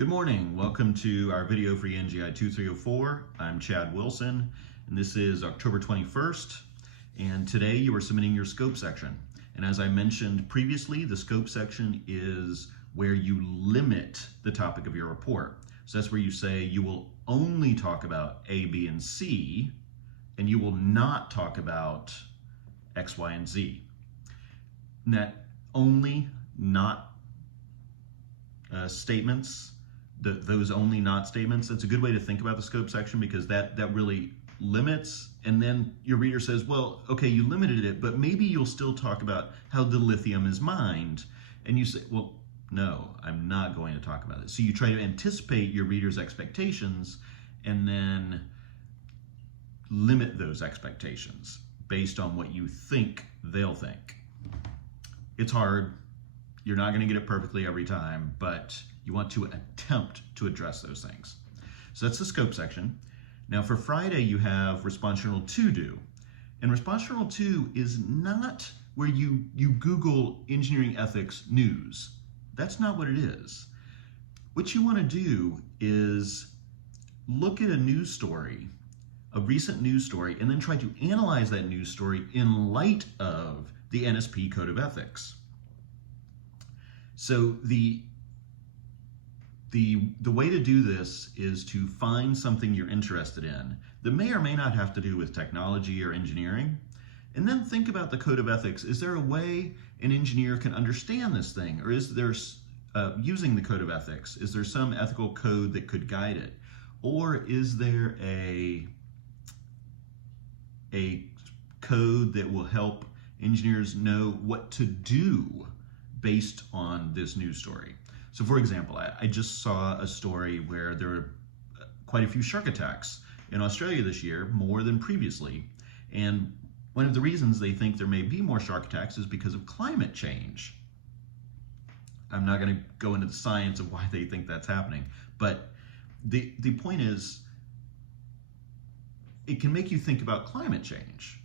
Good morning. Welcome to our video for ENGI 2304. I'm Chad Wilson, and this is October 21st. And today you are submitting your scope section. And as I mentioned previously, the scope section is where you limit the topic of your report. So that's where you say you will only talk about A, B, and C, and you will not talk about X, Y, and Z. And that only, not statements, those only not statements, that's a good way to think about the scope section, because that really limits. And then your reader says, well, okay, you limited it, but maybe you'll still talk about how the lithium is mined. And you say, well, no, I'm not going to talk about it. So you try to anticipate your reader's expectations and then limit those expectations based on what you think they'll think. It's hard. You're not going to get it perfectly every time, but you want to attempt to address those things. So that's the scope section. Now for Friday, you have response journal 2 due. And response journal 2 is not where you Google engineering ethics news. That's not what it is. What you want to do is look at a news story, a recent news story, and then try to analyze that news story in light of the NSP Code of Ethics. So the way to do this is to find something you're interested in that may or may not have to do with technology or engineering, and then think about the Code of Ethics. Is there a way an engineer can understand this thing, or is there, using the Code of Ethics, is there some ethical code that could guide it? Or is there a code that will help engineers know what to do based on this news story? So for example, I just saw a story where there were quite a few shark attacks in Australia this year, more than previously. And one of the reasons they think there may be more shark attacks is because of climate change. I'm not going to go into the science of why they think that's happening, but the point is, it can make you think about climate change.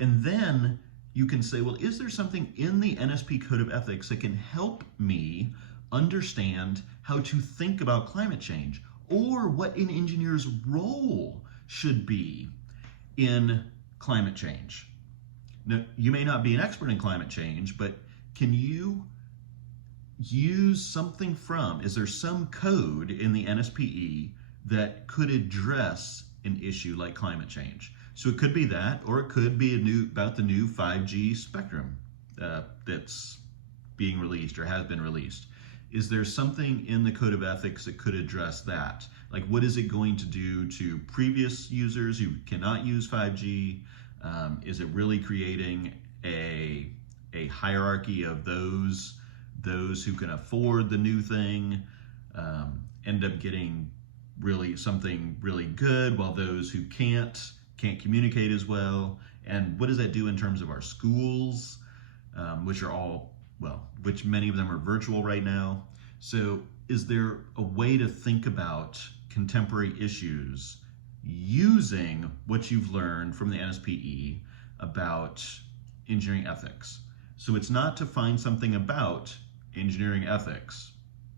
And then you can say, well, is there something in the NSP Code of Ethics that can help me understand how to think about climate change, or what an engineer's role should be in climate change? Now, you may not be an expert in climate change, but can you use something is there some code in the NSPE that could address an issue like climate change? So it could be that, or it could be about the new 5G spectrum that's being released or has been released. Is there something in the Code of Ethics that could address that? Like, what is it going to do to previous users who cannot use 5G? Is it really creating a hierarchy of those who can afford the new thing end up getting something really good, while those who can't communicate as well? And what does that do in terms of our schools, which many of them are virtual right now? So is there a way to think about contemporary issues using what you've learned from the NSPE about engineering ethics? So it's not to find something about engineering ethics.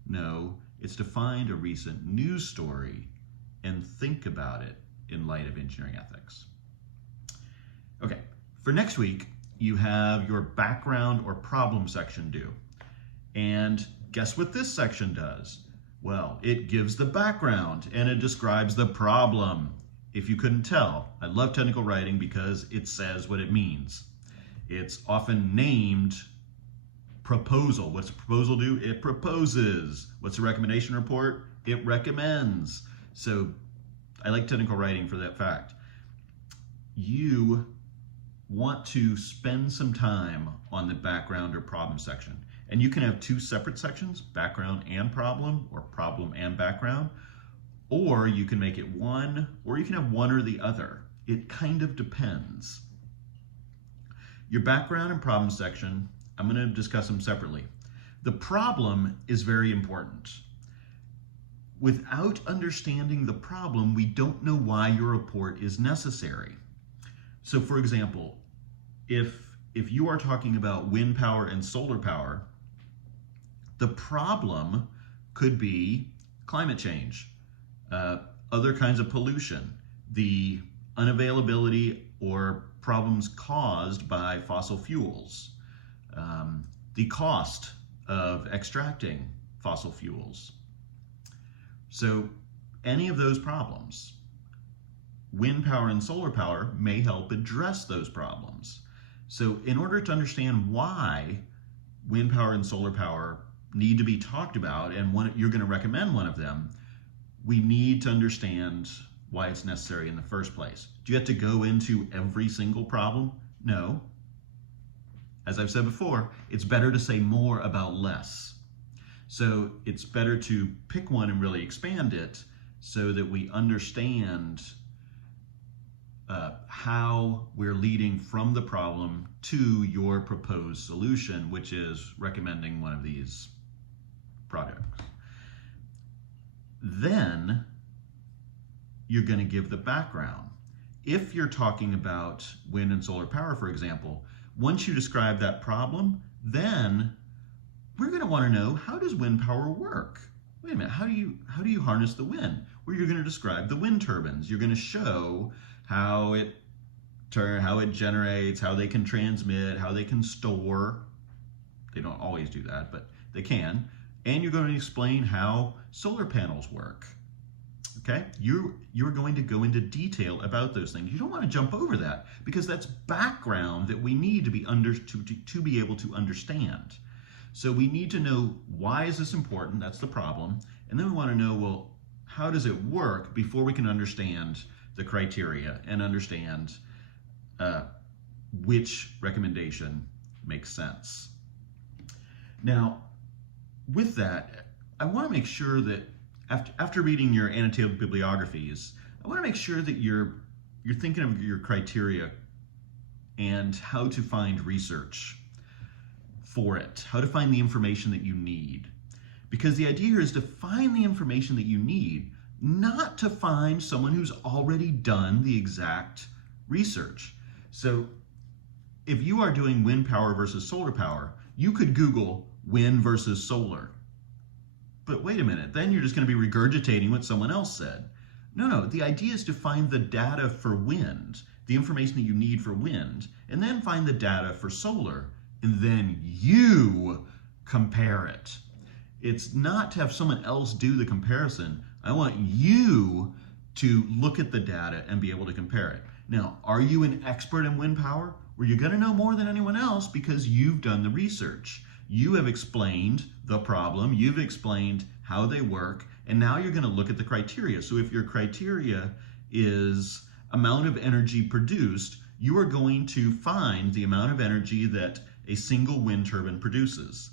No, it's to find a recent news story and think about it in light of engineering ethics. Okay, for next week, you have your background or problem section due. And guess what this section does? Well, it gives the background and it describes the problem. If you couldn't tell, I love technical writing because it says what it means. It's often named proposal. What's a proposal do? It proposes. What's a recommendation report? It recommends. So I like technical writing for that fact. You want to spend some time on the background or problem section. And you can have two separate sections, background and problem, or problem and background, or you can make it one, or you can have one or the other. It kind of depends. Your background and problem section, I'm going to discuss them separately. The problem is very important. Without understanding the problem, we don't know why your report is necessary. So for example, if you are talking about wind power and solar power, the problem could be climate change, other kinds of pollution, the unavailability or problems caused by fossil fuels, the cost of extracting fossil fuels. So any of those problems, wind power and solar power may help address those problems. So in order to understand why wind power and solar power need to be talked about, and you're going to recommend one of them, we need to understand why it's necessary in the first place. Do you have to go into every single problem? No. As I've said before, it's better to say more about less. So it's better to pick one and really expand it so that we understand how we're leading from the problem to your proposed solution, which is recommending one of these products. Then you're going to give the background. If you're talking about wind and solar power, for example, once you describe that problem, then we're going to want to know, how does wind power work? Wait a minute, how do you harness the wind? Well, you're going to describe the wind turbines. You're going to show how it generates, how they can transmit, how they can store. They don't always do that, but they can. And you're going to explain how solar panels work. Okay, you're going to go into detail about those things. You don't want to jump over that, because that's background that we need to be to be able to understand. So we need to know, why is this important? That's the problem. And then we want to know, well, how does it work before we can understand the criteria and understand which recommendation makes sense. Now, with that, I want to make sure that after reading your annotated bibliographies, I want to make sure that you're thinking of your criteria and how to find research for it, how to find the information that you need. Because the idea here is to find the information that you need, not to find someone who's already done the exact research. So if you are doing wind power versus solar power, you could Google wind versus solar. But wait a minute, then you're just going to be regurgitating what someone else said. No, the idea is to find the data for wind, the information that you need for wind, and then find the data for solar, and then you compare it. It's not to have someone else do the comparison. I want you to look at the data and be able to compare it. Now, are you an expert in wind power? Well, you're going to know more than anyone else because you've done the research. You have explained the problem, you've explained how they work, and now you're going to look at the criteria. So if your criteria is amount of energy produced, you are going to find the amount of energy that a single wind turbine produces.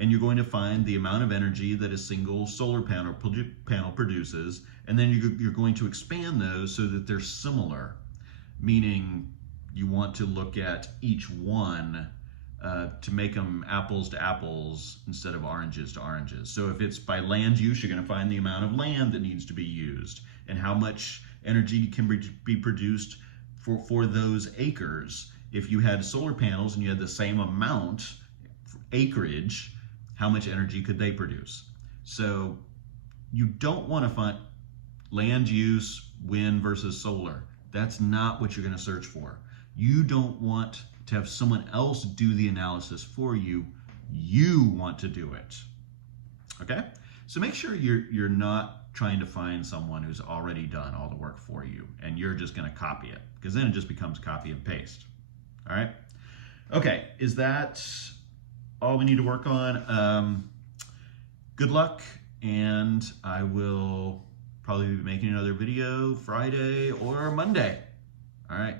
And you're going to find the amount of energy that a single solar panel produces, and then you're going to expand those so that they're similar, meaning you want to look at each one to make them apples to apples instead of oranges to oranges. So if it's by land use, you're going to find the amount of land that needs to be used and how much energy can be produced for those acres. If you had solar panels and you had the same amount acreage, how much energy could they produce? So you don't want to find land use, wind versus solar. That's not what you're going to search for. You don't want to have someone else do the analysis for you. You want to do it. Okay? So make sure you're not trying to find someone who's already done all the work for you and you're just going to copy it, because then it just becomes copy and paste. All right? Okay, is that all we need to work on? Good luck, and I will probably be making another video Friday or Monday. All right.